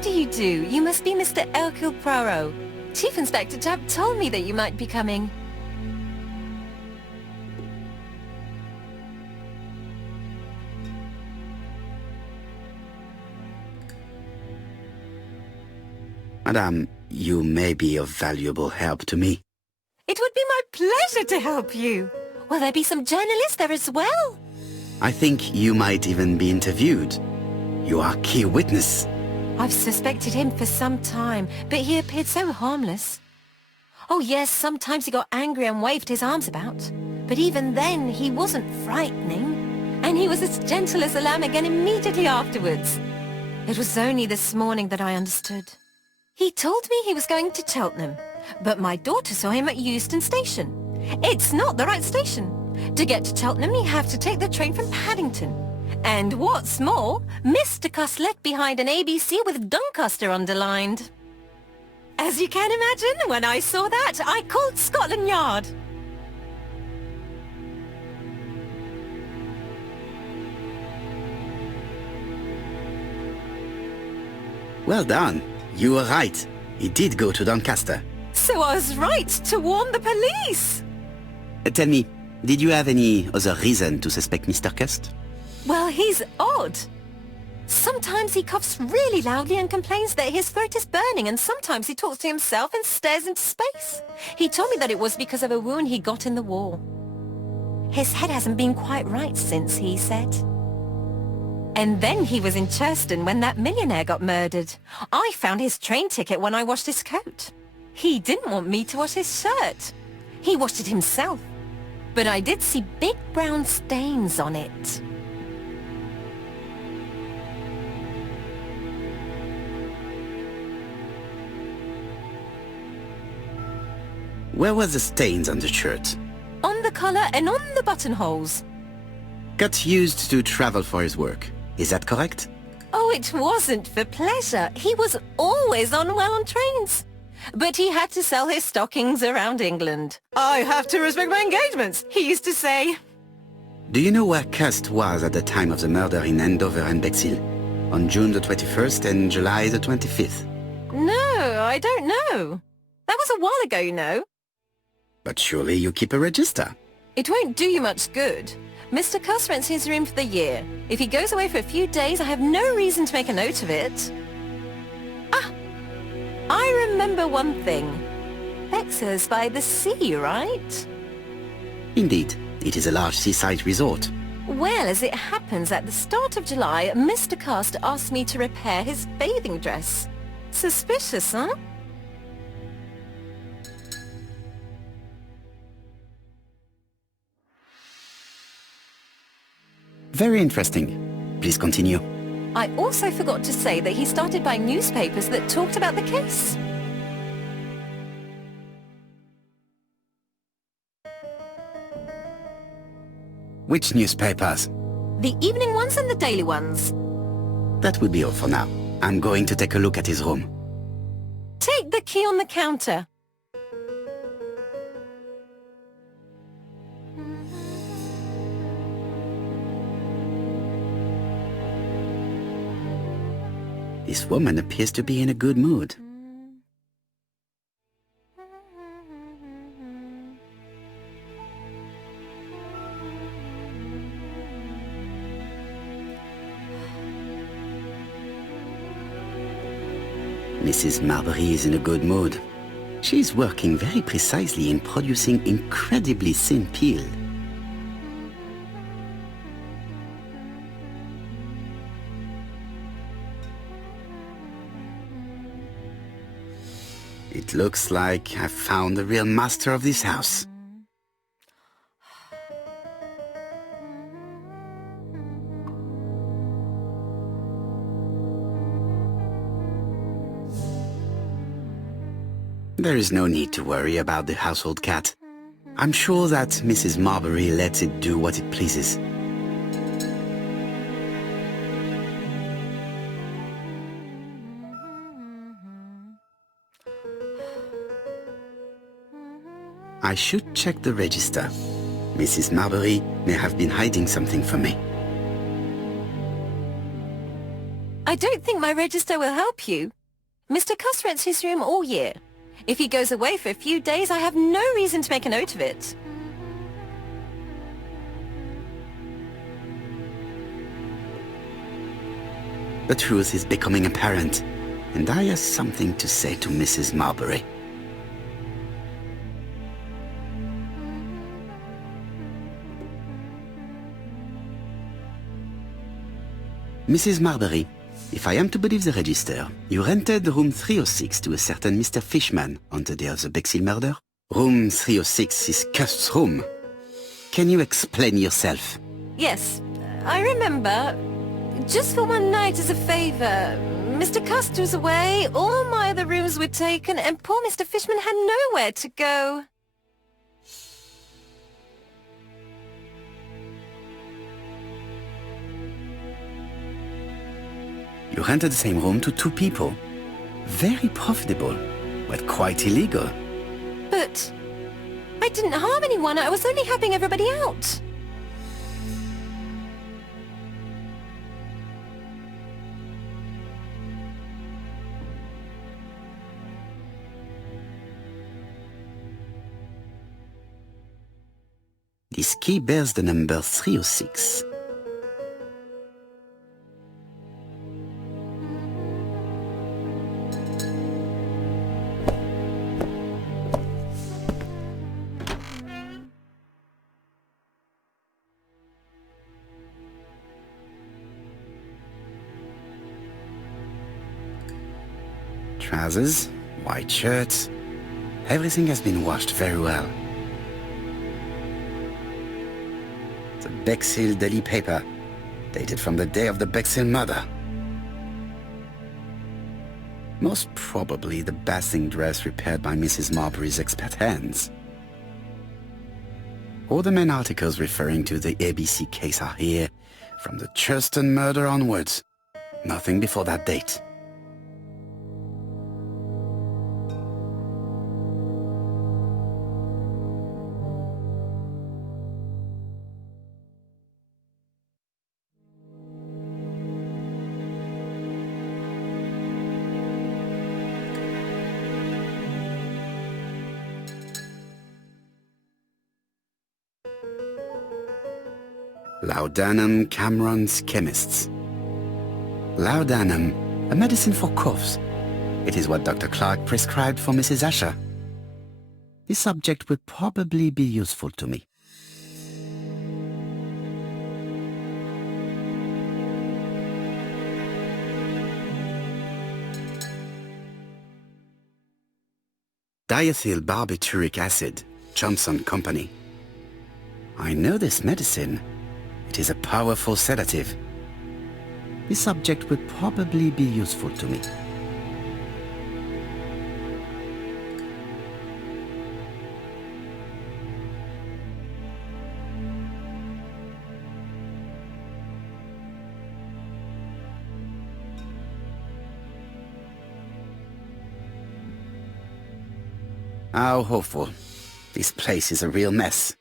How do you do? You must be Mr. Hercule Poirot. Chief Inspector Japp told me that you might be coming. Madame, you may be of valuable help to me. It would be my pleasure to help you. Will there be some journalists there as well? I think you might even be interviewed. You are key witness. I've suspected him for some time, but he appeared so harmless. Oh yes, sometimes he got angry and waved his arms about. But even then, he wasn't frightening. And he was as gentle as a lamb again immediately afterwards. It was only this morning that I understood. He told me he was going to Cheltenham, but my daughter saw him at Euston Station. It's not the right station. To get to Cheltenham, you have to take the train from Paddington. And what's more, Mr. Cuss left behind an ABC with Doncaster underlined. As you can imagine, when I saw that, I called Scotland Yard. Well done. You were right. He did go to Doncaster. So I was right to warn the police. Tell me, did you have any other reason to suspect Mr. Cust? Well, he's odd. Sometimes he coughs really loudly and complains that his throat is burning, and sometimes he talks to himself and stares into space. He told me that it was because of a wound he got in the war. His head hasn't been quite right since, he said. And then he was in Churston when that millionaire got murdered. I found his train ticket when I washed his coat. He didn't want me to wash his shirt. He washed it himself. But I did see big brown stains on it. Where were the stains on the shirt? On the collar and on the buttonholes. Cut used to travel for his work. Is that correct? Oh, it wasn't for pleasure. He was always unwell on trains. But he had to sell his stockings around England. I have to respect my engagements, he used to say. Do you know where Cust was at the time of the murder in Andover and Bexhill? On June the 21st and July the 25th? No, I don't know. That was a while ago, you know. But surely you keep a register. It won't do you much good. Mr. Cuss rents his room for the year. If he goes away for a few days, I have no reason to make a note of it. Ah! I remember one thing. Bexhurst by the sea, right? Indeed, it is a large seaside resort. Well, as it happens, at the start of July, Mr. Cust asked me to repair his bathing dress. Suspicious, huh? Very interesting. Please continue. I also forgot to say that he started buying newspapers that talked about the case. Which newspapers? The evening ones and the daily ones. That will be all for now. I'm going to take a look at his room. Take the key on the counter. This woman appears to be in a good mood. Mrs. Marbury is in a good mood. She's working very precisely in producing incredibly thin peel. It looks like I've found the real master of this house. There is no need to worry about the household cat. I'm sure that Mrs. Marbury lets it do what it pleases. I should check the register. Mrs. Marbury may have been hiding something from me. I don't think my register will help you. Mr. Cuss rents his room all year. If he goes away for a few days, I have no reason to make a note of it. The truth is becoming apparent, and I have something to say to Mrs. Marbury. Mrs. Marbury, if I am to believe the register, you rented room 306 to a certain Mr. Fishman on the day of the Bexhill murder? Room 306 is Cust's room. Can you explain yourself? Yes, I remember. Just for one night as a favor. Mr. Cust was away, all my other rooms were taken, and poor Mr. Fishman had nowhere to go. You rented the same room to two people. Very profitable, but quite illegal. But I didn't harm anyone, I was only helping everybody out. This key bears the number 306. Trousers, white shirts, everything has been washed very well. The Bexhill Daily paper, dated from the day of the Bexhill murder. Most probably the bathing dress repaired by Mrs. Marbury's expert hands. All the main articles referring to the ABC case are here, from the Churston murder onwards. Nothing before that date. Laudanum Cameron's Chemists. Laudanum, a medicine for coughs. It is what Dr. Clark prescribed for Mrs. Asher. This subject will probably be useful to me. Diethyl barbituric acid, Johnson Company. I know this medicine. It is a powerful sedative. This subject will probably be useful to me. How hopeful. This place is a real mess.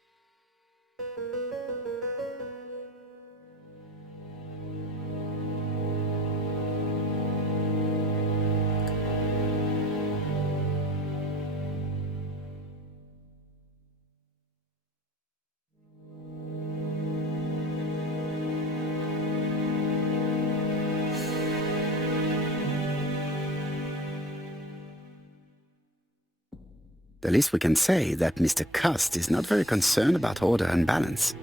The least we can say that Mr. Cust is not very concerned about order and balance.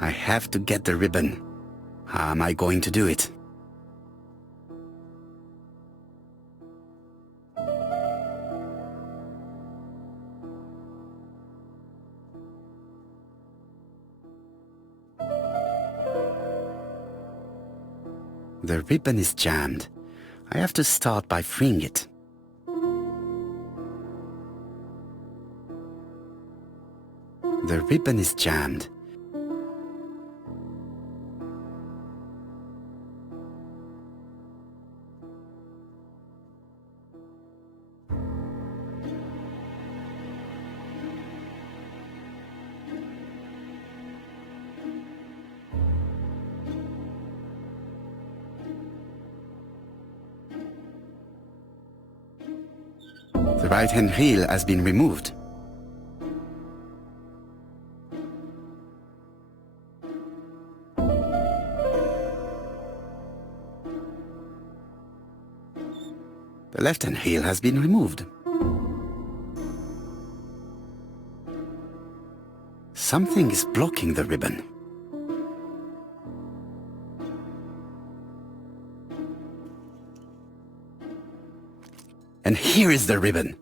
I have to get the ribbon. How am I going to do it? The ribbon is jammed. I have to start by freeing it. The ribbon is jammed. The right-hand heel has been removed. The left-hand heel has been removed. Something is blocking the ribbon. And here is the ribbon.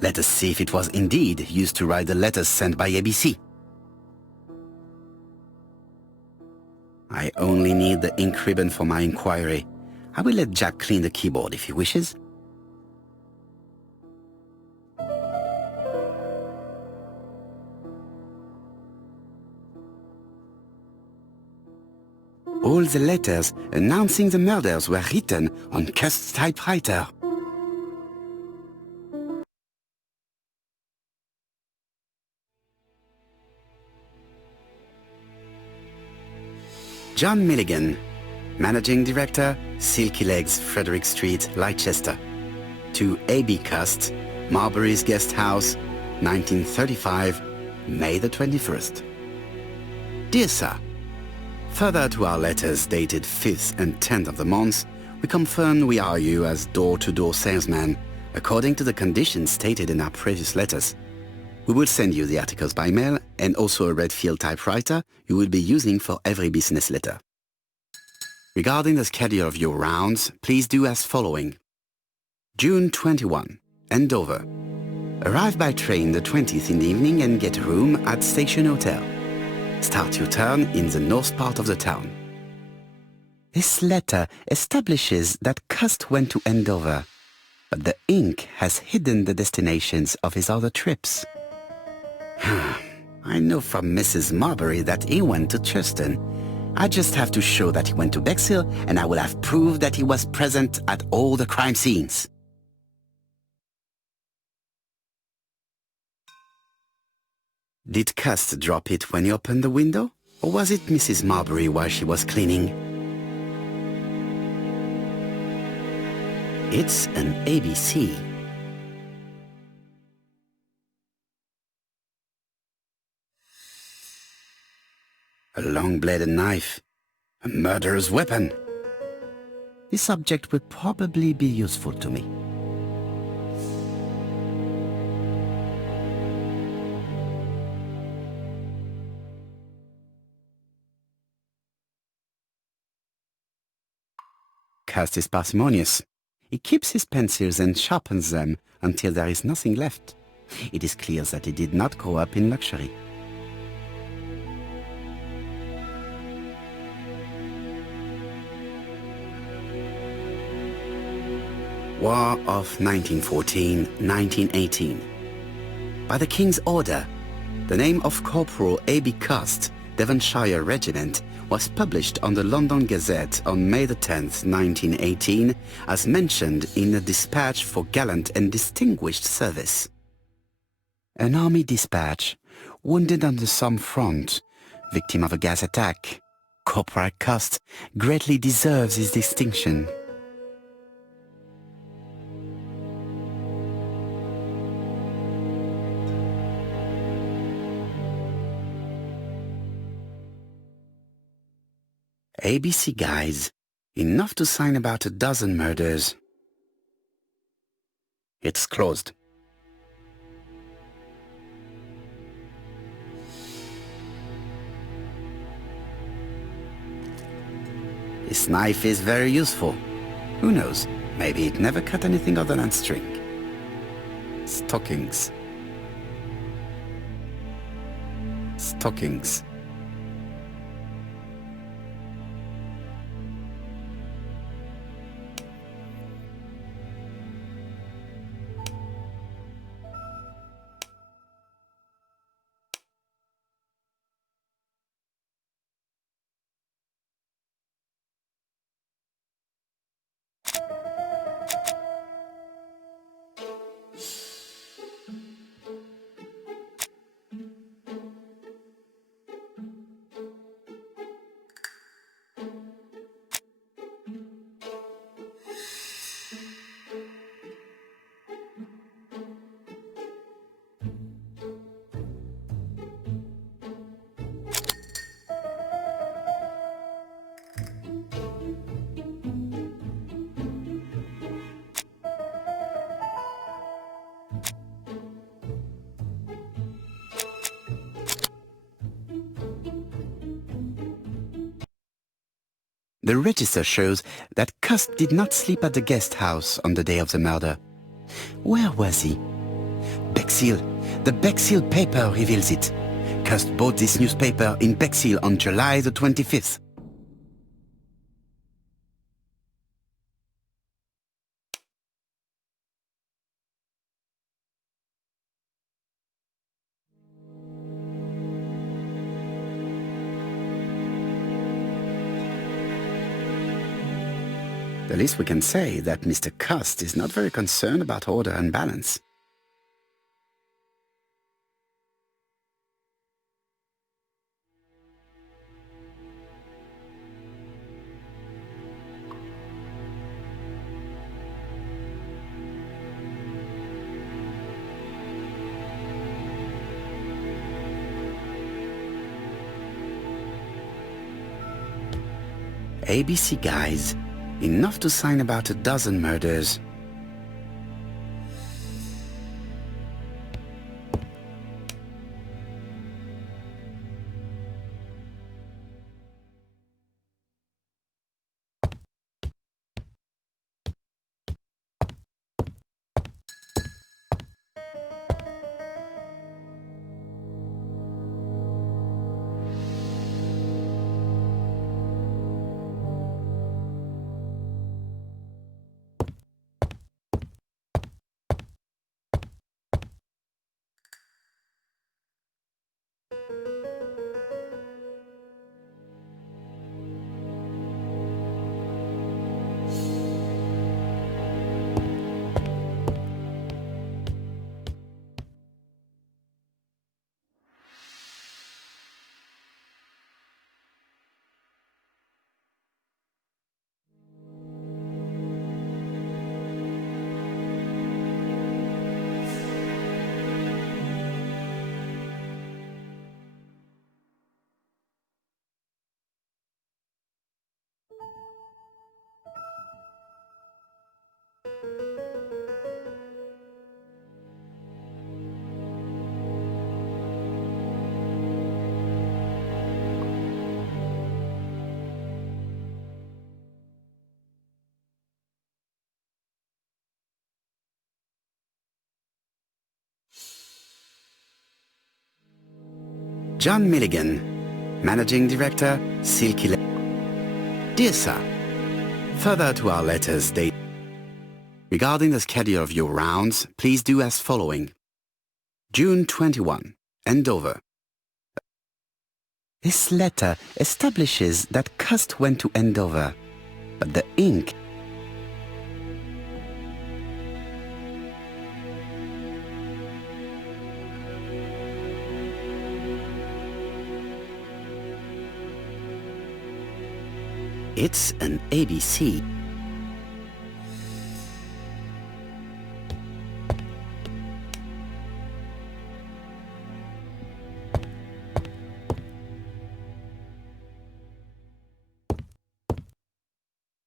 Let us see if it was indeed used to write the letters sent by ABC. I only need the ink ribbon for my inquiry. I will let Jack clean the keyboard if he wishes. All the letters announcing the murders were written on Cust's typewriter. John Milligan, Managing Director, Silky Legs, Frederick Street, Leicester. To A.B. Cust, Marbury's Guest House, 1935, May the 21st. Dear Sir, further to our letters dated 5th and 10th of the month, we confirm we are you as door-to-door salesman, according to the conditions stated in our previous letters. We will send you the articles by mail and also a Redfield typewriter you will be using for every business letter. Regarding the schedule of your rounds, please do as following. June 21, Andover. Arrive by train the 20th in the evening and get a room at Station Hotel. Start your turn in the north part of the town. This letter establishes that Cust went to Andover, but the ink has hidden the destinations of his other trips. I know from Mrs. Marbury that he went to Churston. I just have to show that he went to Bexhill, and I will have proved that he was present at all the crime scenes. Did Cust drop it when he opened the window? Or was it Mrs. Marbury while she was cleaning? It's an ABC. A long-bladed knife. A murderer's weapon. This object will probably be useful to me. Cust is parsimonious. He keeps his pencils and sharpens them until there is nothing left. It is clear that he did not grow up in luxury. War of 1914-1918. By the King's order, the name of Corporal A.B. Cust, Devonshire Regiment, was published on the London Gazette on May the 10th, 1918, as mentioned in a dispatch for gallant and distinguished service. An army dispatch, wounded on the Somme front, victim of a gas attack. Corporal Cust greatly deserves his distinction. ABC guides, enough to sign about a dozen murders. It's closed. This knife is very useful. Who knows, maybe it never cut anything other than string. Stockings. Stockings. The register shows that Cust did not sleep at the guest house on the day of the murder. Where was he? Bexhill. The Bexhill paper reveals it. Cust bought this newspaper in Bexhill on July the 25th. The least we can say that Mr. Cust is not very concerned about order and balance. ABC guys. Enough to sign about a dozen murders. John Milligan, Managing Director, Silky Dear Sir, further to our letters dated. Regarding the schedule of your rounds, please do as following. June 21, Andover. This letter establishes that Cust went to Andover, but the ink it's an ABC.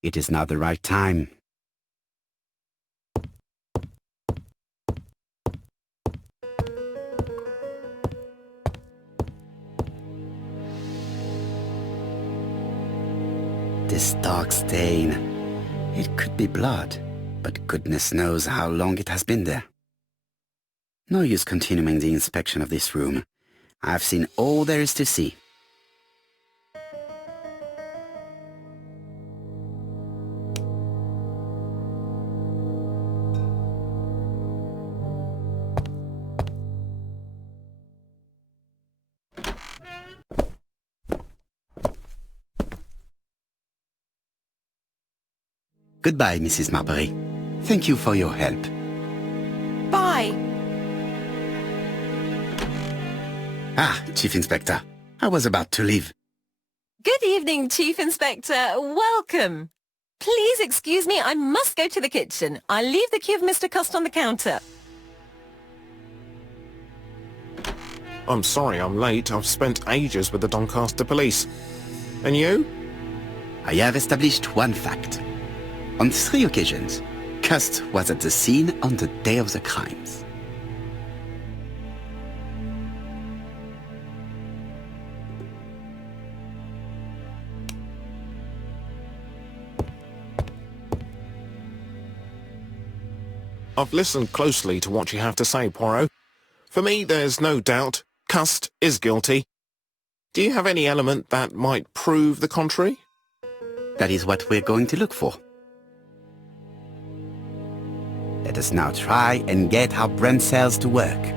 It is not the right time. This dark stain. It could be blood, but goodness knows how long it has been there. No use continuing the inspection of this room. I've seen all there is to see. Goodbye, Mrs. Marbury. Thank you for your help. Bye. Ah, Chief Inspector. I was about to leave. Good evening, Chief Inspector. Welcome. Please excuse me, I must go to the kitchen. I'll leave the key of Mr. Cust on the counter. I'm sorry I'm late. I've spent ages with the Doncaster police. And you? I have established one fact. On 3 occasions, Cust was at the scene on the day of the crimes. I've listened closely to what you have to say, Poirot. For me, there's no doubt Cust is guilty. Do you have any element that might prove the contrary? That is what we're going to look for. Let us now try and get our brain cells to work.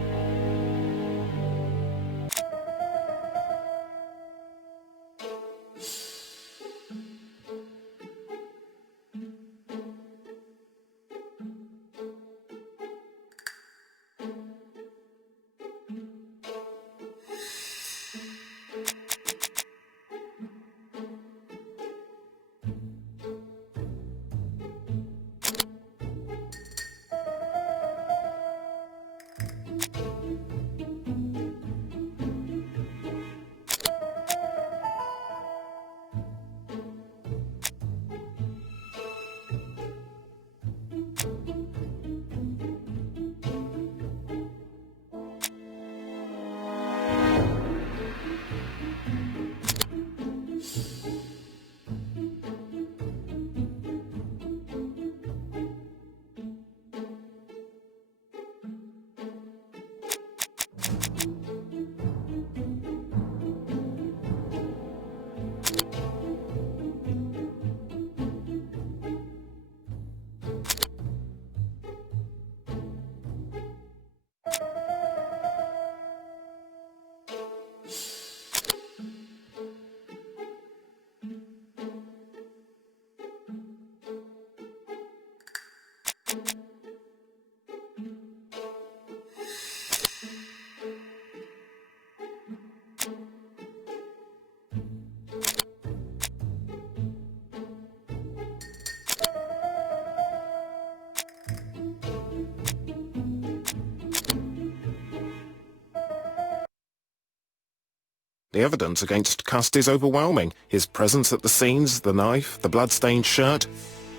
The evidence against Cust is overwhelming. His presence at the scenes, the knife, the blood-stained shirt,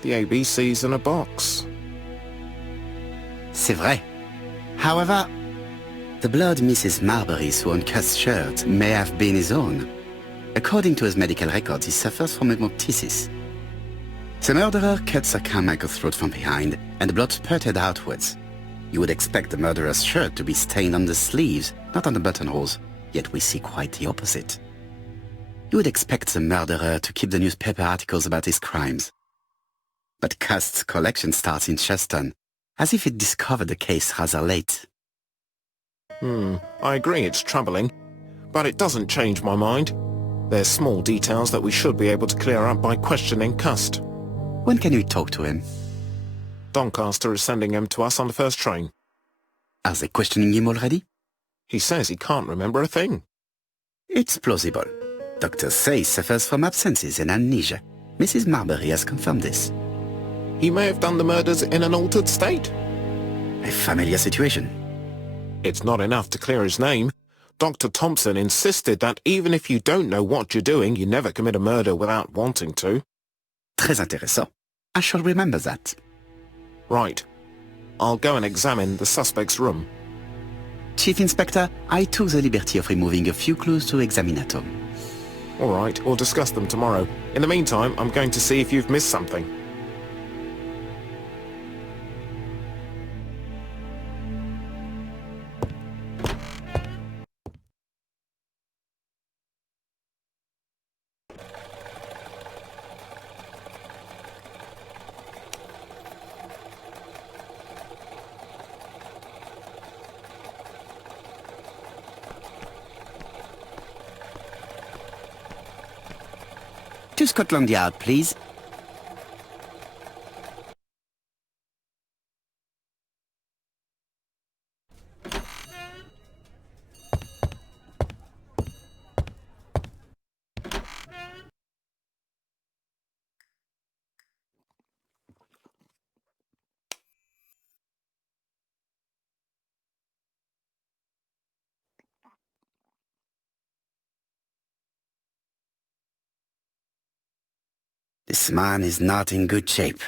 the ABCs in a box. C'est vrai. However, the blood Mrs. Marbury saw on Cust's shirt may have been his own. According to his medical records, he suffers from hemoptysis. The murderer cut Sir Carmichael's throat from behind, and the blood spurted outwards. You would expect the murderer's shirt to be stained on the sleeves, not on the buttonholes. Yet we see quite the opposite. You would expect the murderer to keep the newspaper articles about his crimes. But Cust's collection starts in Cheston, as if it discovered the case rather late. I agree it's troubling, but it doesn't change my mind. There's small details that we should be able to clear up by questioning Cust. When can we talk to him? Doncaster is sending him to us on the first train. Are they questioning him already? He says he can't remember a thing. It's plausible. Doctors say he suffers from absences and amnesia. Mrs. Marbury has confirmed this. He may have done the murders in an altered state. A familiar situation. It's not enough to clear his name. Dr. Thompson insisted that even if you don't know what you're doing, you never commit a murder without wanting to. Très intéressant. I shall remember that. Right. I'll go and examine the suspect's room. Chief Inspector, I took the liberty of removing a few clues to examinatum. All right, we'll discuss them tomorrow. In the meantime, I'm going to see if you've missed something. To Scotland Yard, please. This man is not in good shape.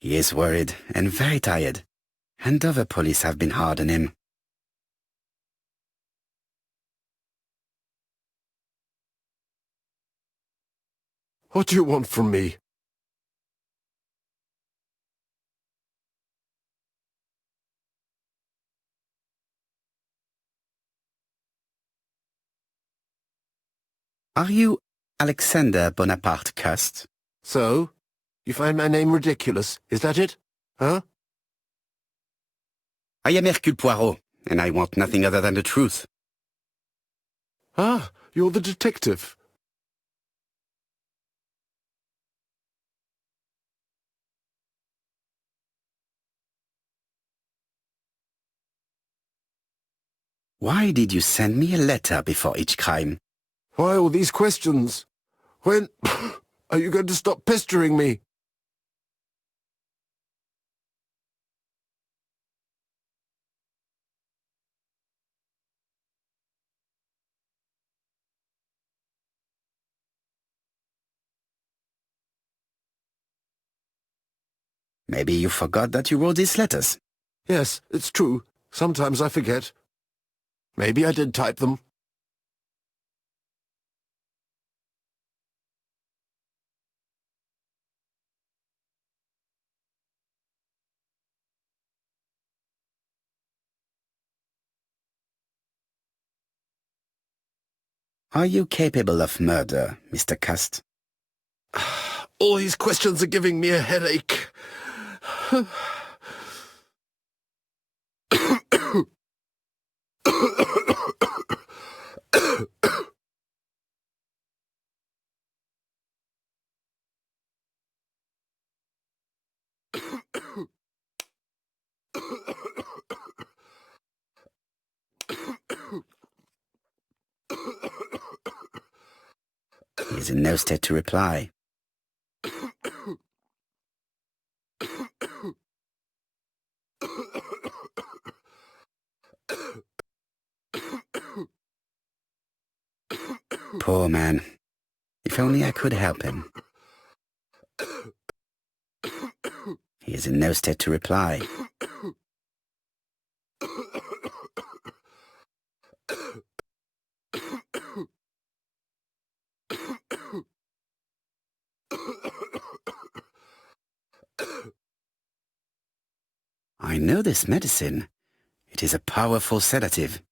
He is worried and very tired. and other police have been hard on him. What do you want from me? Are you Alexander Bonaparte Cust? So? You find my name ridiculous, is that it? Huh? I am Hercule Poirot, and I want nothing other than the truth. Ah, you're the detective. Why did you send me a letter before each crime? Why all these questions? When are you going to stop pestering me? Maybe you forgot that you wrote these letters. Yes, it's true. Sometimes I forget. Maybe I did type them. Are you capable of murder, Mr. Cust? All these questions are giving me a headache. He is in no state to reply. Poor man. If only I could help him. He is in no state to reply. I know this medicine. It is a powerful sedative.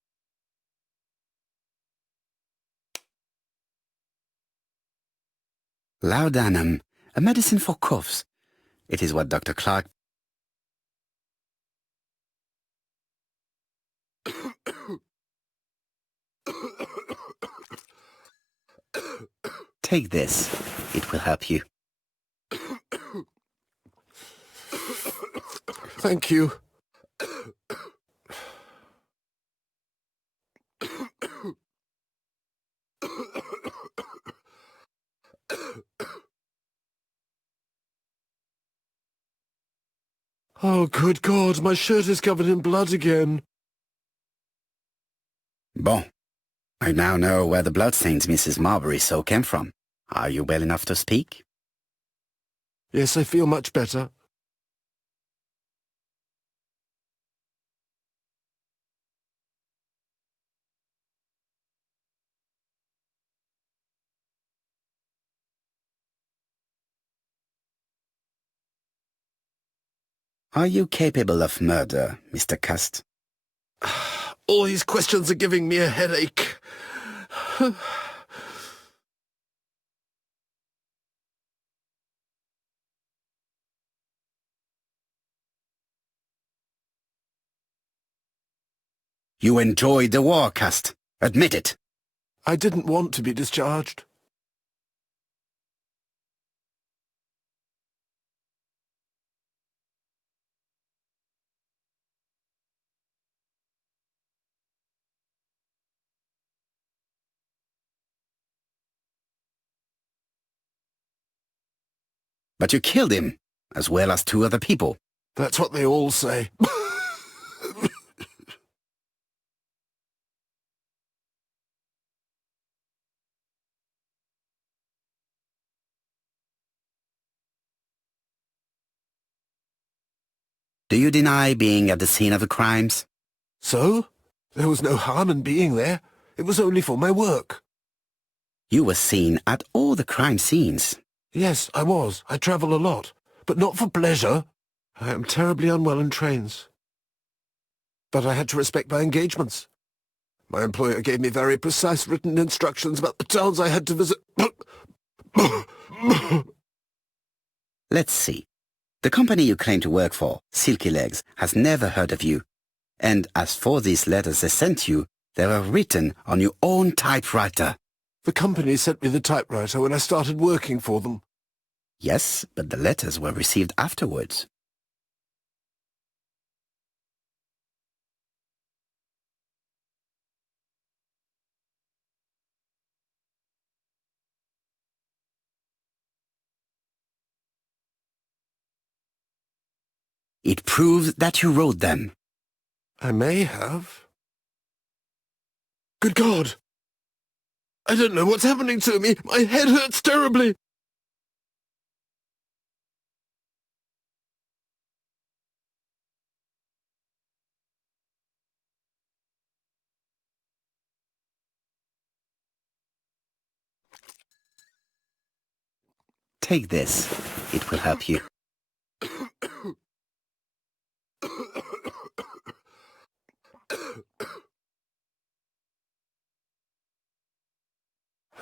Laudanum, a medicine for coughs. It is what Dr. Clark... Take this. It will help you. Thank you. Oh, good God, my shirt is covered in blood again. Bon. I now know where the bloodstains Mrs. Marbury saw came from. Are you well enough to speak? Yes, I feel much better. Are you capable of murder, Mr. Cust? All these questions are giving me a headache. You enjoyed the war, Cust. Admit it. I didn't want to be discharged. But you killed him, as well as 2 other people. That's what they all say. Do you deny being at the scene of the crimes? So? There was no harm in being there. It was only for my work. You were seen at all the crime scenes. Yes, I was. I travel a lot, but not for pleasure. I am terribly unwell in trains. But I had to respect my engagements. My employer gave me very precise written instructions about the towns I had to visit. Let's see. The company you claim to work for, Silky Legs, has never heard of you. And as for these letters they sent you, they were written on your own typewriter. The company sent me the typewriter when I started working for them. Yes, but the letters were received afterwards. It proves that you wrote them. I may have. Good God! I don't know what's happening to me. My head hurts terribly. Take this. It will help you.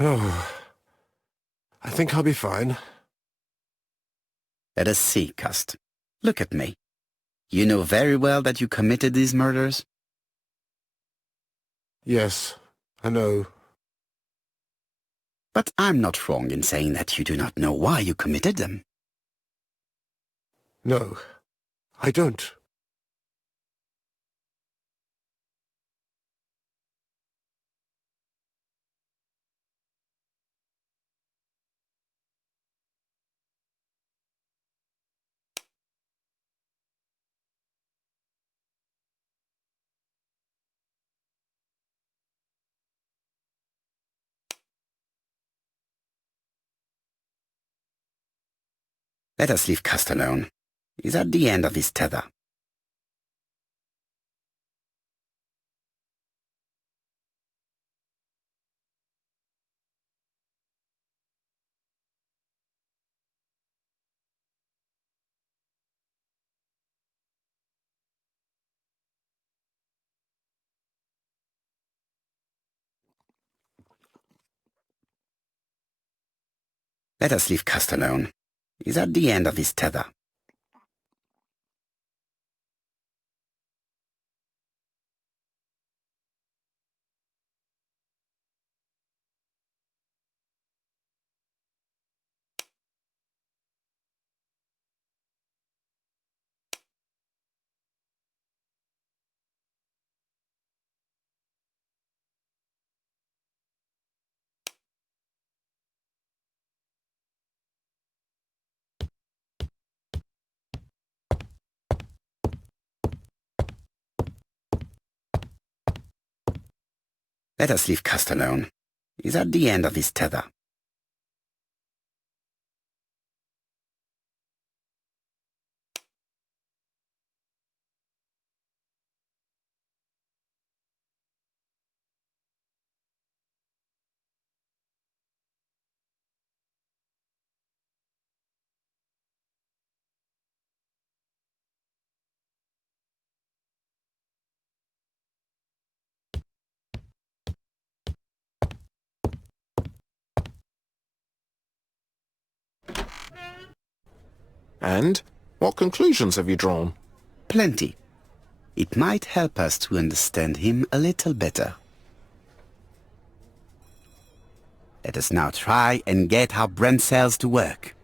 Oh, I think I'll be fine. Let us see, Cust. Look at me. You know very well that you committed these murders? Yes, I know. But I'm not wrong in saying that you do not know why you committed them. No, I don't. Let us leave Cust alone. He's at the end of his tether. Let us leave Cust alone. He's at the end of his tether. Let us leave Cust alone. He's at the end of his tether. And what conclusions have you drawn? Plenty. It might help us to understand him a little better. Let us now try and get our brain cells to work.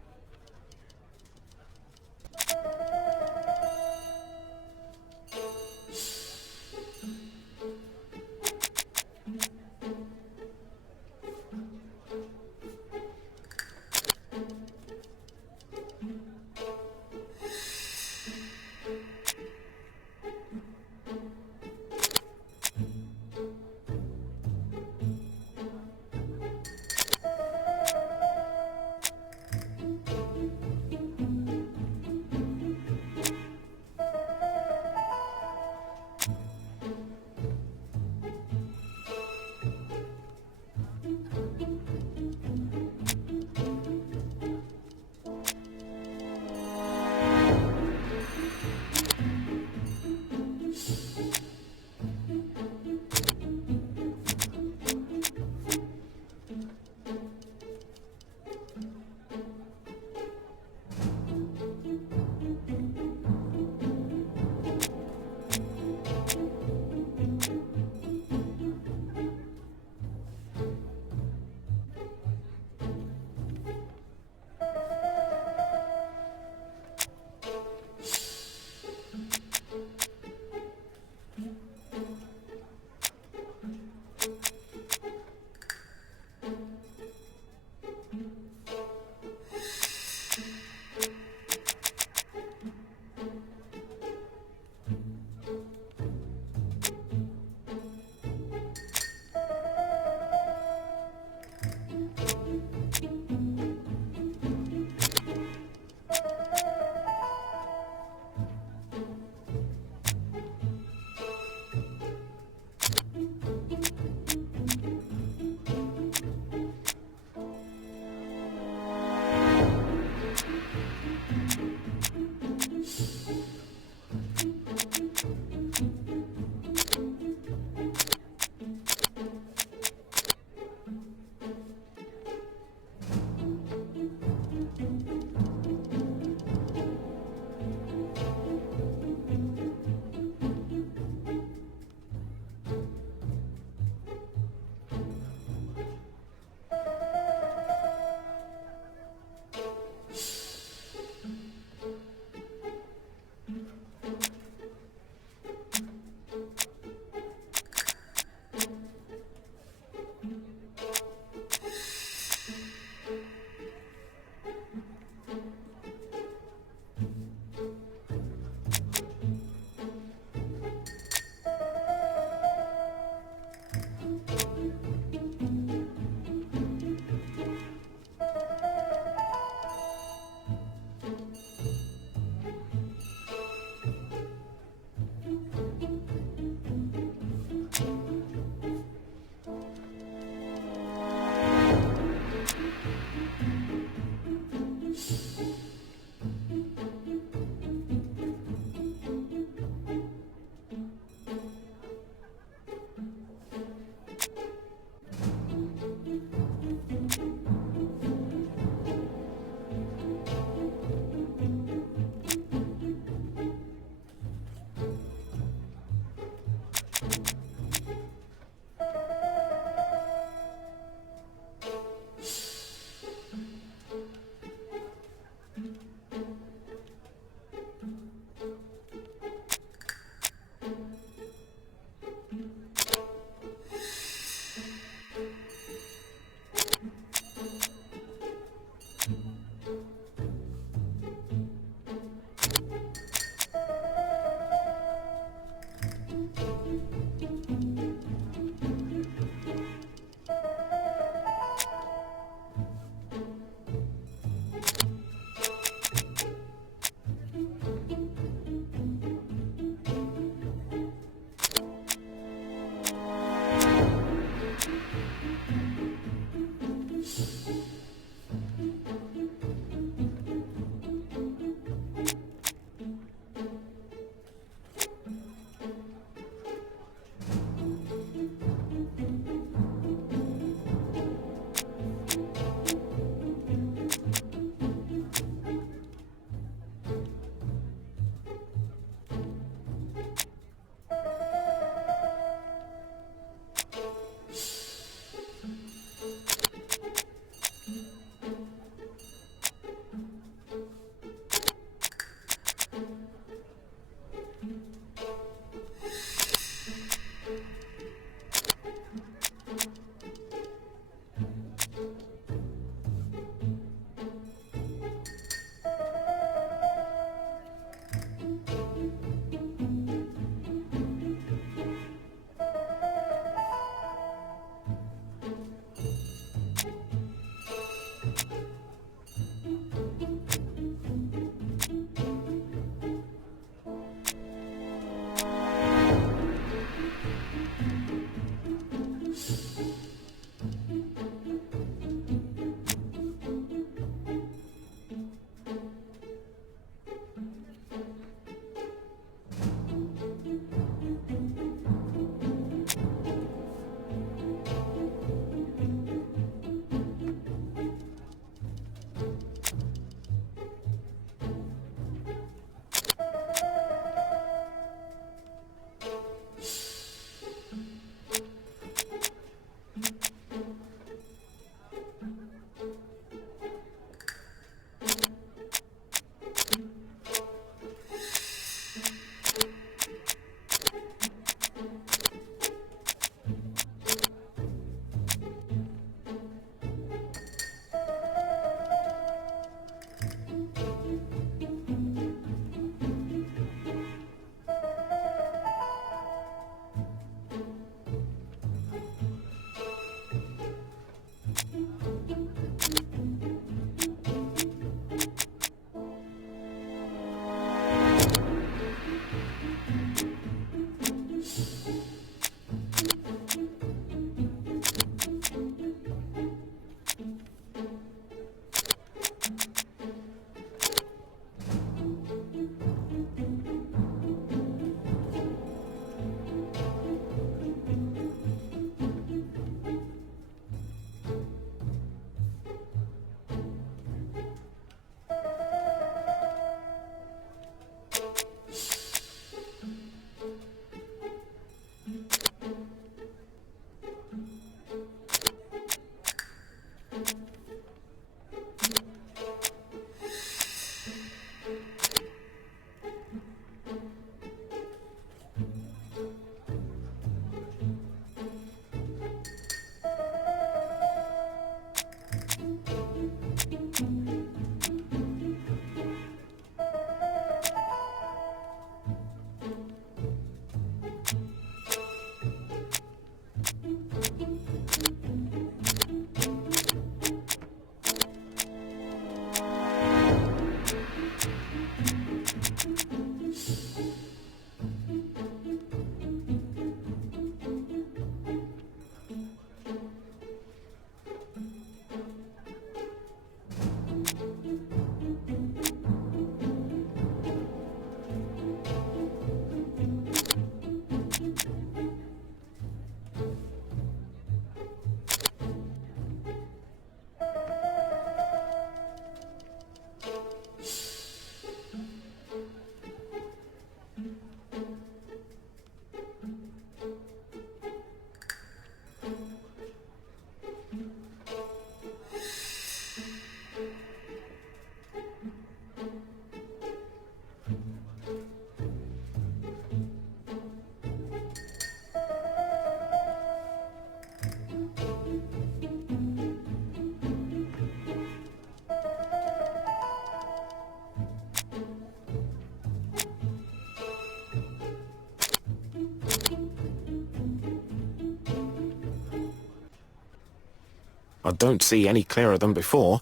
I don't see any clearer than before.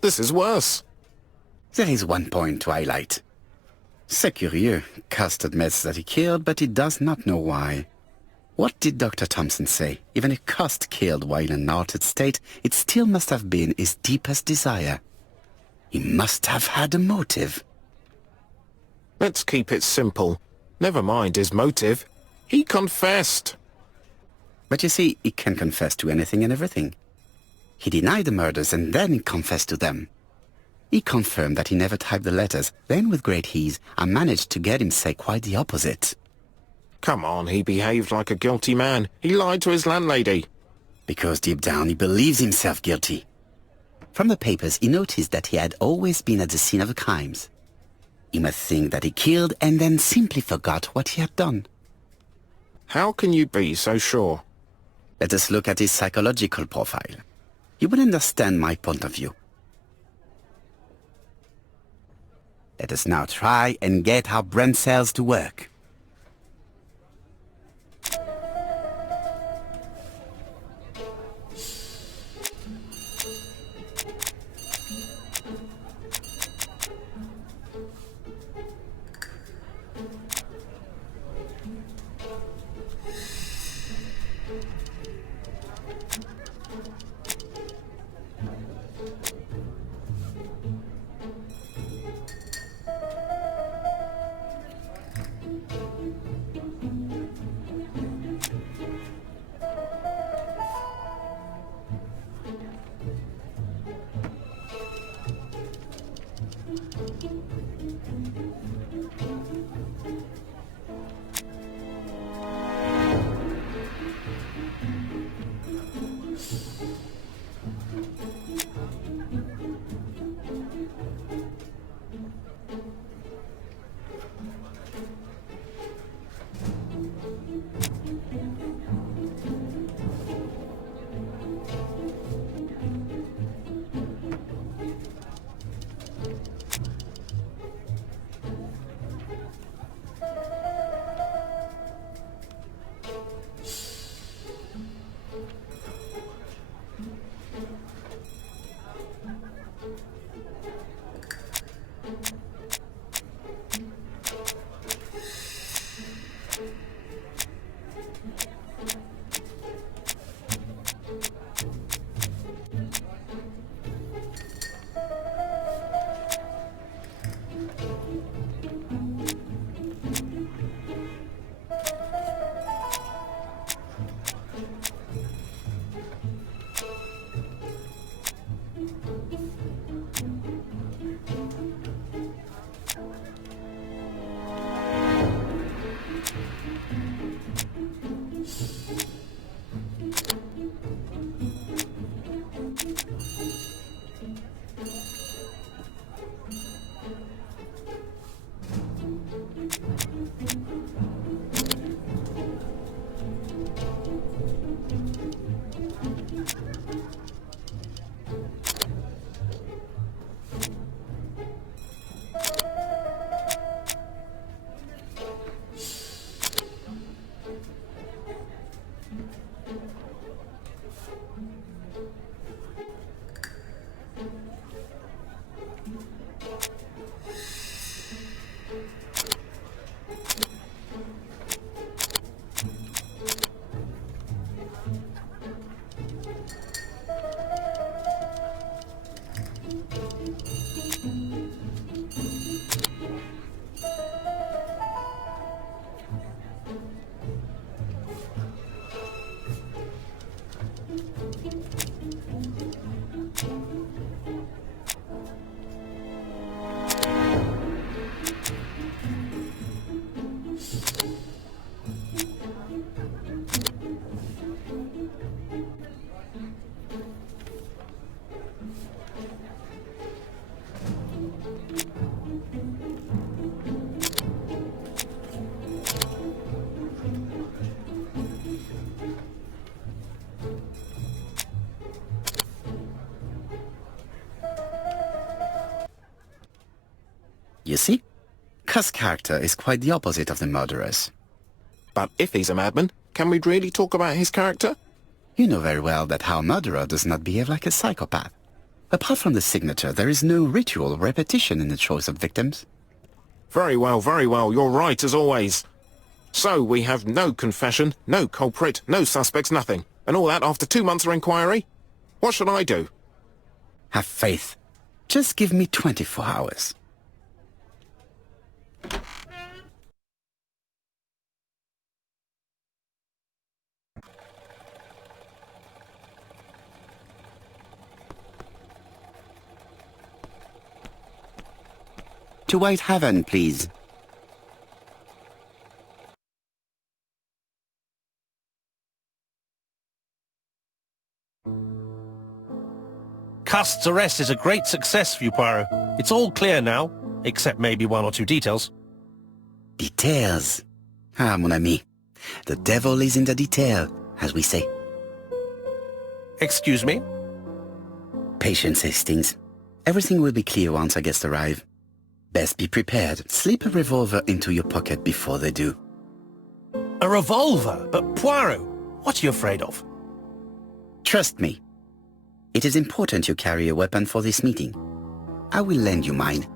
This is worse. There is one point to highlight. C'est curieux. Cust admits that he killed, but he does not know why. What did Dr. Thompson say? Even if Cust killed while in an altered state, it still must have been his deepest desire. He must have had a motive. Let's keep it simple. Never mind his motive. He confessed. But you see, he can confess to anything and everything. He denied the murders and then confessed to them. He confirmed that he never typed the letters. Then, with great ease, I managed to get him say quite the opposite. Come on, he behaved like a guilty man. He lied to his landlady. Because deep down he believes himself guilty. From the papers, he noticed that he had always been at the scene of the crimes. He must think that he killed and then simply forgot what he had done. How can you be so sure? Let us look at his psychological profile. You will understand my point of view. Let us now try and get our brain cells to work. You see? Cust's character is quite the opposite of the murderer's. But if he's a madman, can we really talk about his character? You know very well that our murderer does not behave like a psychopath. Apart from the signature, there is no ritual or repetition in the choice of victims. Very well, you're right as always. So, we have no confession, no culprit, no suspects, nothing. And all that after 2 months of inquiry? What should I do? Have faith. Just give me 24 hours. To Whitehaven, please. Cust's arrest is a great success for you, Poirot. It's all clear now, except maybe 1 or 2 details. Details. Ah, mon ami. The devil is in the detail, as we say. Excuse me? Patience, Hastings. Everything will be clear once our guests arrive. Best be prepared. Slip a revolver into your pocket before they do. A revolver? But Poirot, what are you afraid of? Trust me. It is important you carry a weapon for this meeting. I will lend you mine.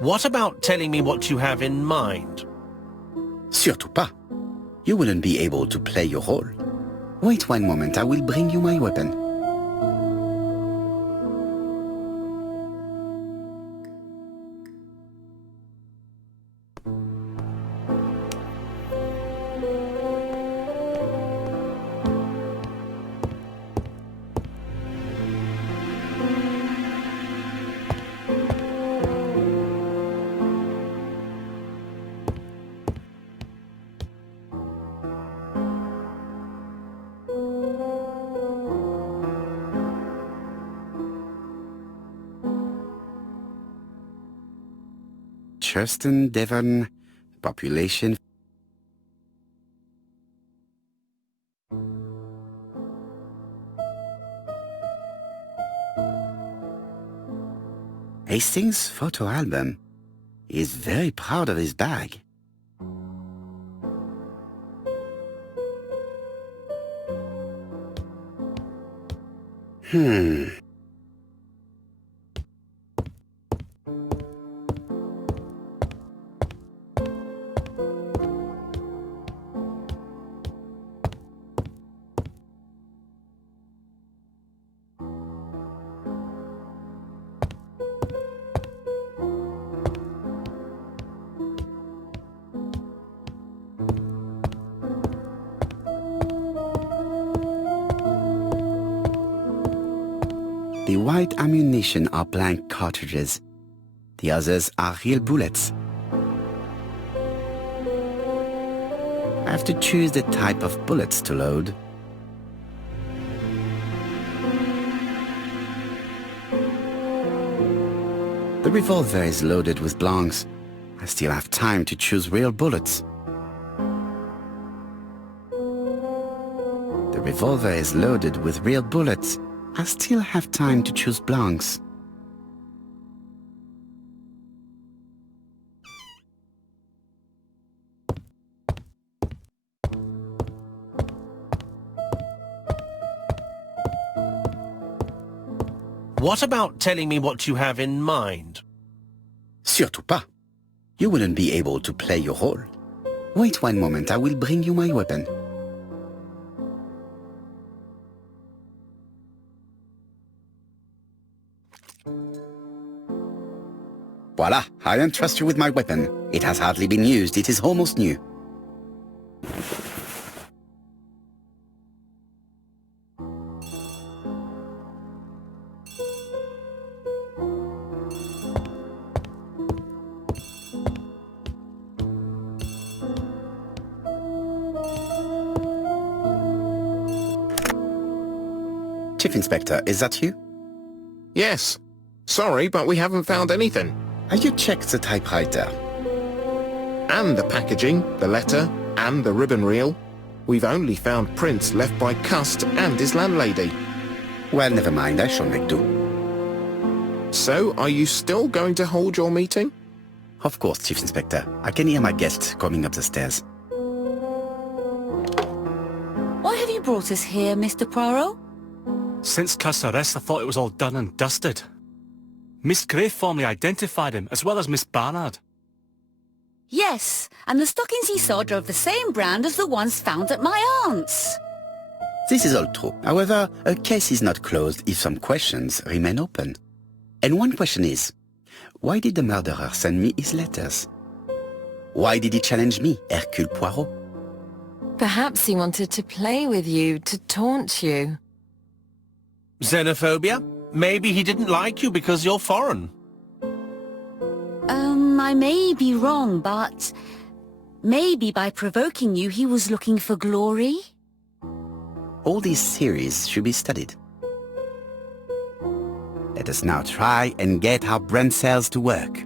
What about telling me what you have in mind? Surtout pas. You wouldn't be able to play your role. Wait 1 moment, I will bring you my weapon. Churston, Devon, population. Hastings' photo album. He is very proud of his bag. The white ammunition are blank cartridges. The others are real bullets. I have to choose the type of bullets to load. The revolver is loaded with blancs. I still have time to choose real bullets. The revolver is loaded with real bullets. I still have time to choose blancs. What about telling me what you have in mind? Surtout pas. You wouldn't be able to play your role. Wait 1 moment, I will bring you my weapon. Voila, I entrust you with my weapon. It has hardly been used, it is almost new. Chief Inspector, is that you? Yes. Sorry, but we haven't found anything. Have you checked the typewriter? And the packaging, the letter, and the ribbon reel. We've only found prints left by Cust and his landlady. Well, never mind, I shall make do. So, are you still going to hold your meeting? Of course, Chief Inspector. I can hear my guests coming up the stairs. Why have you brought us here, Mr. Poirot? Since Cuss' arrest, I thought it was all done and dusted. Miss Gray formally identified him, as well as Miss Barnard. Yes, and the stockings he saw drove the same brand as the ones found at my aunt's. This is all true. However, a case is not closed if some questions remain open. And one question is, why did the murderer send me his letters? Why did he challenge me, Hercule Poirot? Perhaps he wanted to play with you, to taunt you. Xenophobia? Maybe he didn't like you because you're foreign. I may be wrong, but maybe by provoking you he was looking for glory? All these theories should be studied. Let us now try and get our brain cells to work.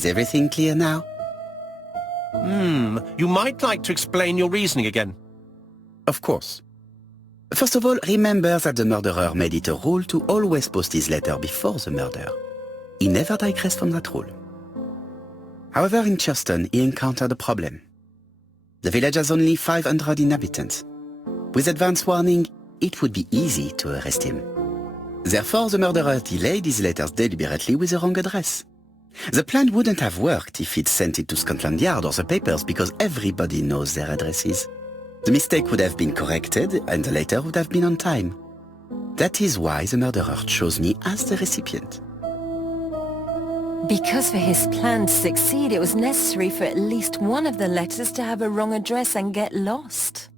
Is everything clear now? You might like to explain your reasoning again. Of course. First of all, remember that the murderer made it a rule to always post his letter before the murder. He never digressed from that rule. However, in Churston, he encountered a problem. The village has only 500 inhabitants. With advance warning, it would be easy to arrest him. Therefore, the murderer delayed his letters deliberately with the wrong address. The plan wouldn't have worked if he'd sent it to Scotland Yard or the papers because everybody knows their addresses. The mistake would have been corrected and the letter would have been on time. That is why the murderer chose me as the recipient. Because for his plan to succeed, it was necessary for at least one of the letters to have a wrong address and get lost.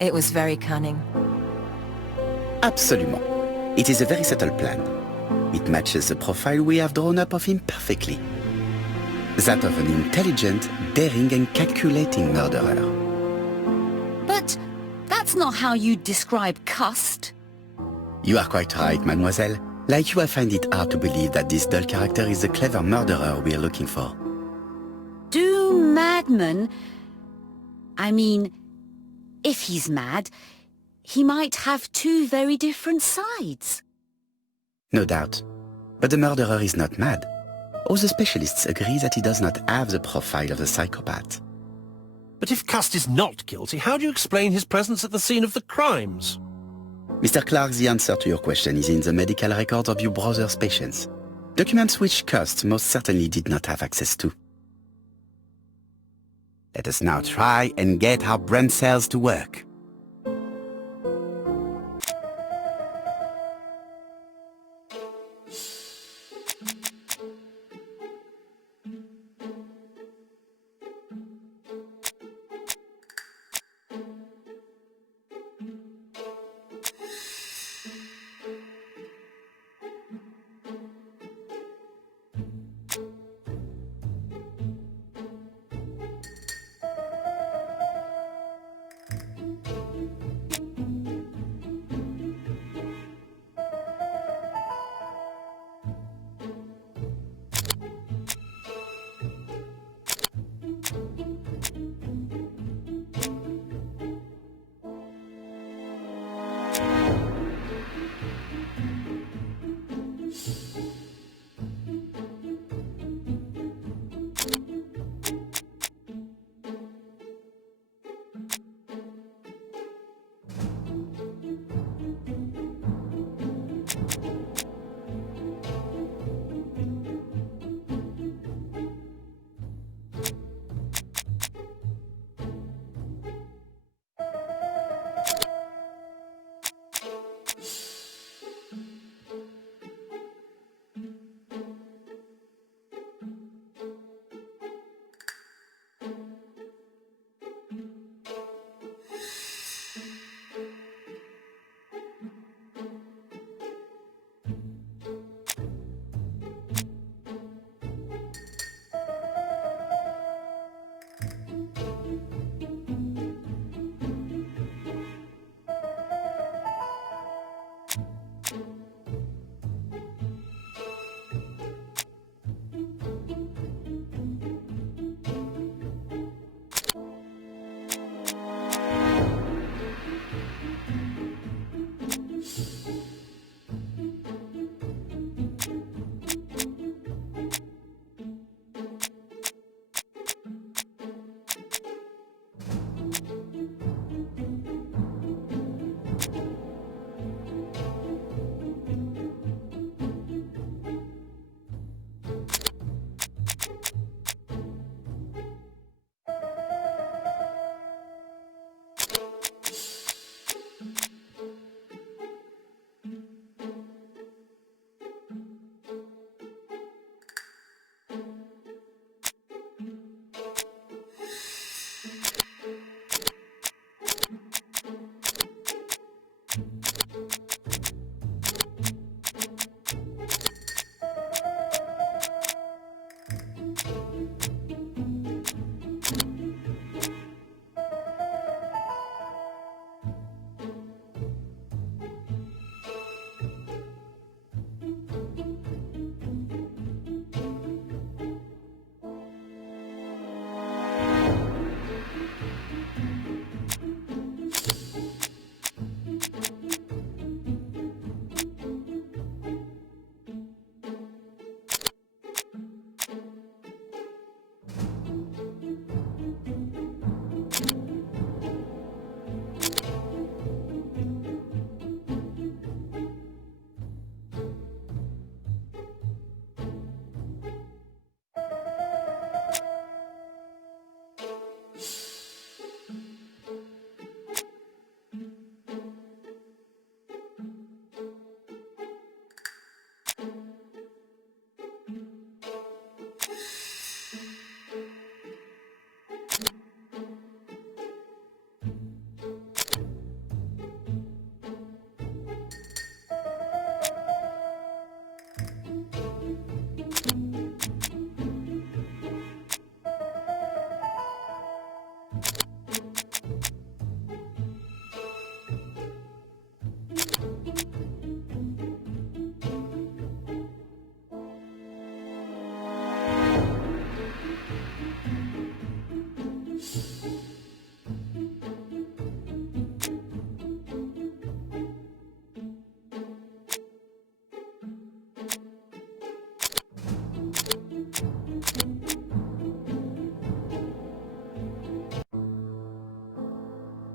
It was very cunning. Absolument. It is a very subtle plan. It matches the profile we have drawn up of him perfectly. That of an intelligent, daring and calculating murderer. But that's not how you describe Cust. You are quite right, mademoiselle. Like you, I find it hard to believe that this dull character is the clever murderer we are looking for. Do madmen... I mean, if he's mad, he might have two very different sides. No doubt. But the murderer is not mad. All the specialists agree that he does not have the profile of a psychopath. But if Cust is not guilty, how do you explain his presence at the scene of the crimes? Mr. Clark, the answer to your question is in the medical records of your brother's patients. Documents which Cust most certainly did not have access to. Let us now try and get our brain cells to work.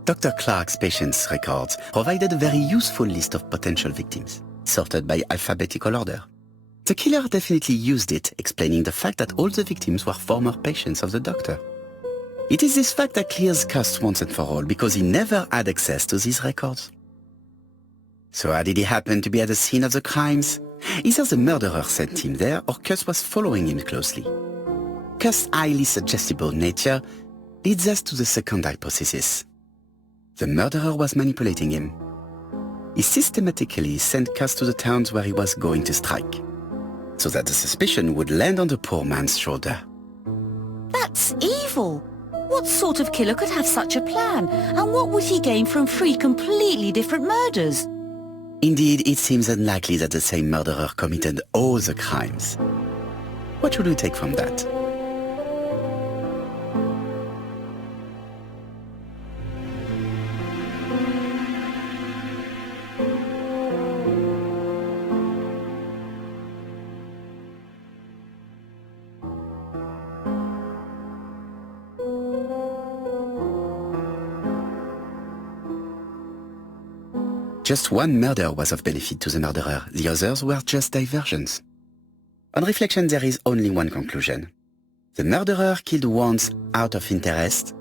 Dr. Clark's patient's records provided a very useful list of potential victims, sorted by alphabetical order. The killer definitely used it, explaining the fact that all the victims were former patients of the doctor. It is this fact that clears Cust once and for all, because he never had access to these records. So how did he happen to be at the scene of the crimes? Either the murderer sent him there, or Cust was following him closely. Cust's highly suggestible nature leads us to the second hypothesis. The murderer was manipulating him. He systematically sent Cust to the towns where he was going to strike, so that the suspicion would land on the poor man's shoulder. That's evil. What sort of killer could have such a plan? And what would he gain from 3 completely different murders? Indeed, it seems unlikely that the same murderer committed all the crimes. What should we take from that? Just one murder was of benefit to the murderer. The others were just diversions. On reflection, there is only one conclusion. The murderer killed once out of interest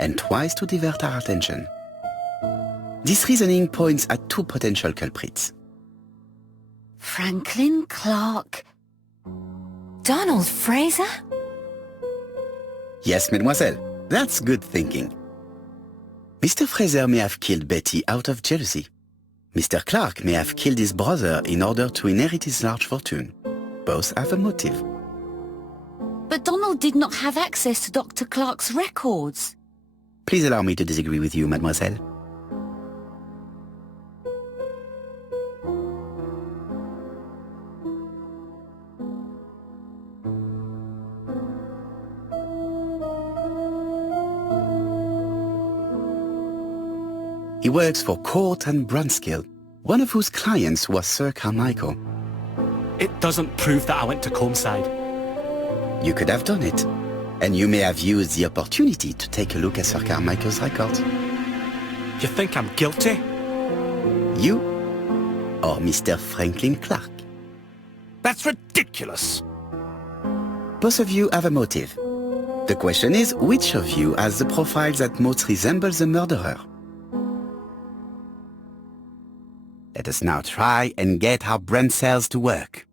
and twice to divert our attention. This reasoning points at 2 potential culprits. Franklin Clark. Donald Fraser? Yes, mademoiselle, that's good thinking. Mr. Fraser may have killed Betty out of jealousy. Mr. Clark may have killed his brother in order to inherit his large fortune. Both have a motive. But Donald did not have access to Dr. Clark's records. Please allow me to disagree with you, mademoiselle. He works for Court and Brunskill, one of whose clients was Sir Carmichael. It doesn't prove that I went to Comeside. You could have done it, and you may have used the opportunity to take a look at Sir Carmichael's records. You think I'm guilty? You or Mr. Franklin Clark? That's ridiculous. Both of you have a motive. The question is, which of you has the profile that most resembles the murderer? Let us now try and get our brain cells to work.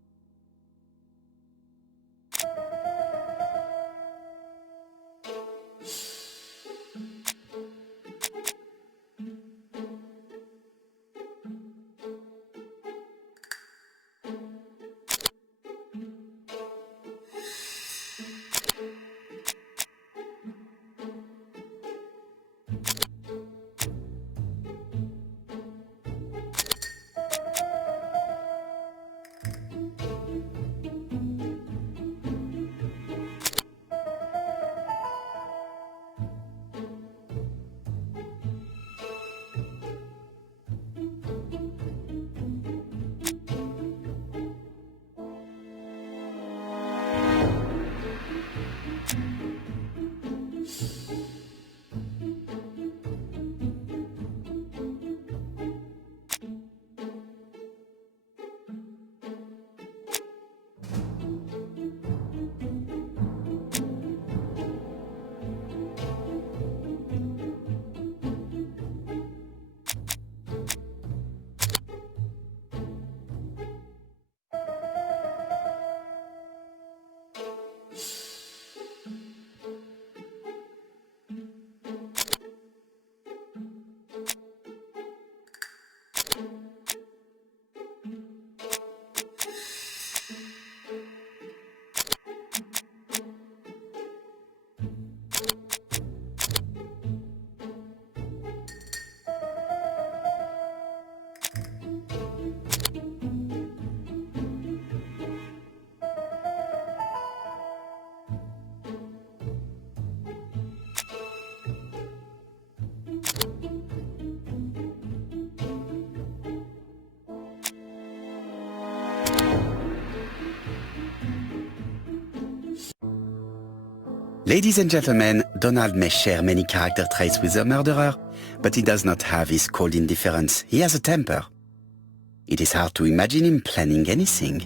Ladies and gentlemen, Donald may share many character traits with the murderer, but he does not have his cold indifference. He has a temper. It is hard to imagine him planning anything.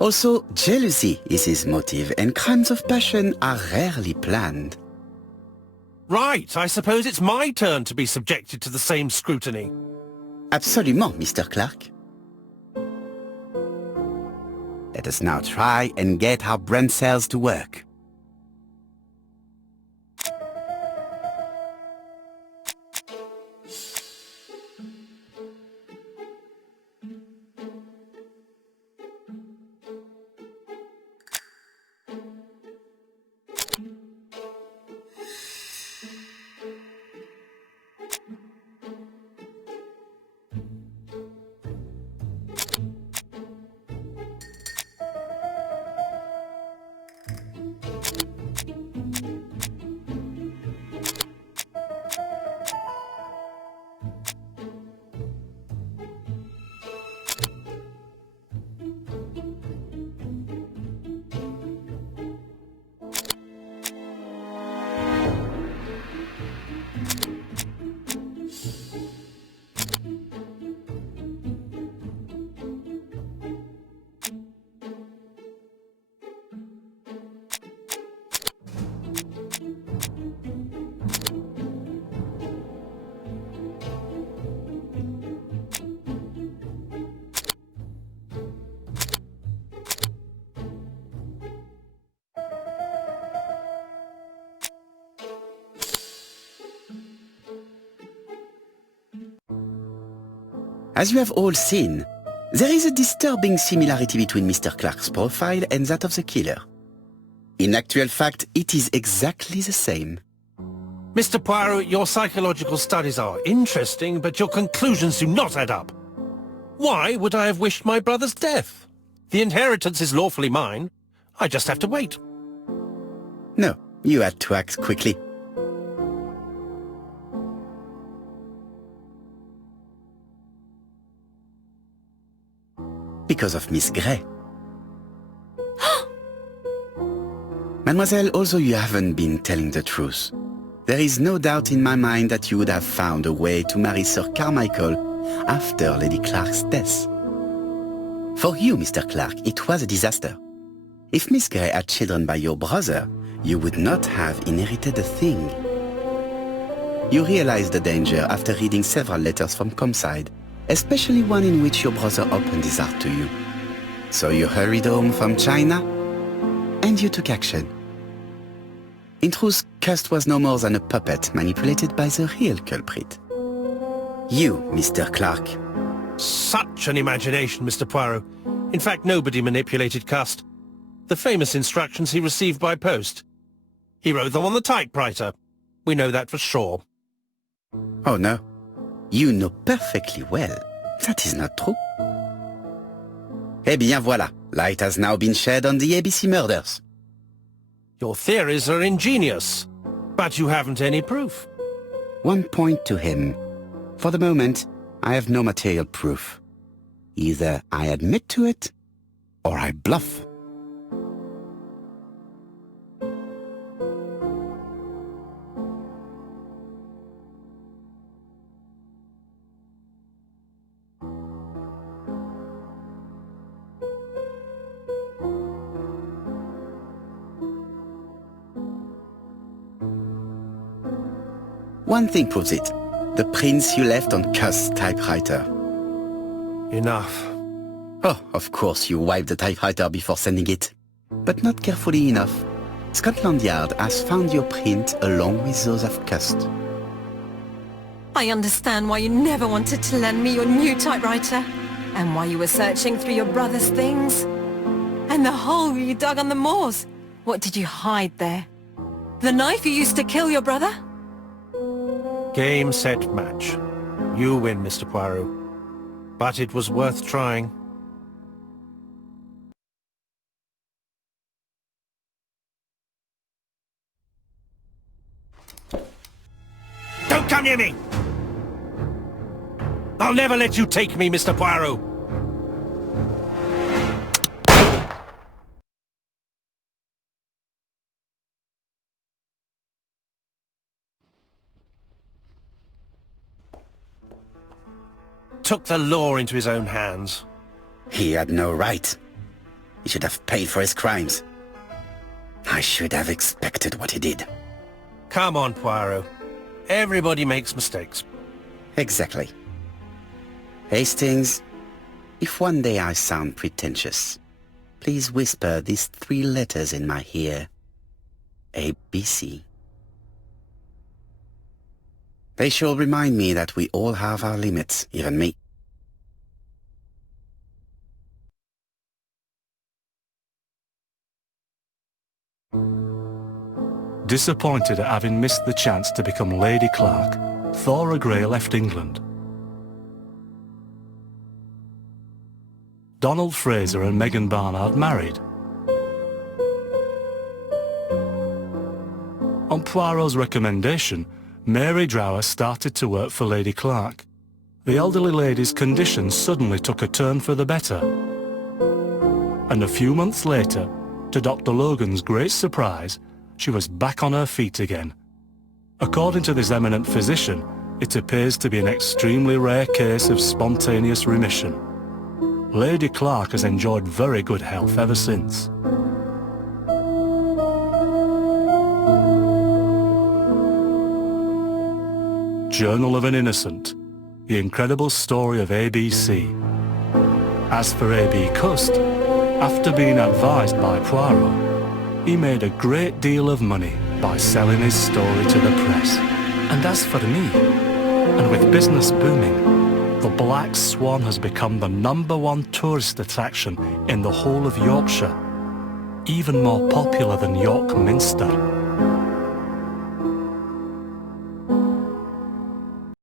Also, jealousy is his motive, and crimes of passion are rarely planned. Right, I suppose it's my turn to be subjected to the same scrutiny. Absolument, Mr. Clark. Let us now try and get our brain cells to work. As you have all seen, there is a disturbing similarity between Mr. Clark's profile and that of the killer. In actual fact, it is exactly the same. Mr. Poirot, your psychological studies are interesting, but your conclusions do not add up. Why would I have wished my brother's death? The inheritance is lawfully mine. I just have to wait. No, you had to act quickly. Because of Miss Grey. Mademoiselle, although you haven't been telling the truth, there is no doubt in my mind that you would have found a way to marry Sir Carmichael after Lady Clark's death. For you, Mr. Clark, it was a disaster. If Miss Grey had children by your brother, you would not have inherited a thing. You realized the danger after reading several letters from Comside, especially one in which your brother opened his heart to you. So you hurried home from China, and you took action. In truth, Cust was no more than a puppet manipulated by the real culprit. You, Mr. Clark. Such an imagination, Mr. Poirot. In fact, nobody manipulated Cust. The famous instructions he received by post. He wrote them on the typewriter. We know that for sure. Oh no. You know perfectly well. That is not true. Eh bien voilà. Light has now been shed on the ABC murders. Your theories are ingenious, but you haven't any proof. One point to him. For the moment, I have no material proof. Either I admit to it, or I bluff. One thing proves it. The prints you left on Cust's typewriter. Enough. Oh, of course you wiped the typewriter before sending it. But not carefully enough. Scotland Yard has found your print along with those of Cust. I understand why you never wanted to lend me your new typewriter, and why you were searching through your brother's things. And the hole you dug on the moors. What did you hide there? The knife you used to kill your brother? Game, set, match. You win, Mr. Poirot. But it was worth trying. Don't come near me! I'll never let you take me, Mr. Poirot! took the law into his own hands. He had no right. He should have paid for his crimes. I should have expected what he did. Come on, Poirot. Everybody makes mistakes. Exactly. Hastings, if one day I sound pretentious, please whisper these 3 letters in my ear. ABC. They shall remind me that we all have our limits, even me. Disappointed at having missed the chance to become Lady Clark, Thora Grey left England. Donald Fraser and Megan Barnard married. On Poirot's recommendation, Mary Drower started to work for Lady Clark. The elderly lady's condition suddenly took a turn for the better. And a few months later, to Dr. Logan's great surprise, she was back on her feet again. According to this eminent physician, it appears to be an extremely rare case of spontaneous remission. Lady Clark has enjoyed very good health ever since. Journal of an Innocent, the incredible story of ABC. As for A.B. Cust, after being advised by Poirot, he made a great deal of money by selling his story to the press. And as for me, and with business booming, the Black Swan has become the #1 tourist attraction in the whole of Yorkshire, even more popular than York Minster.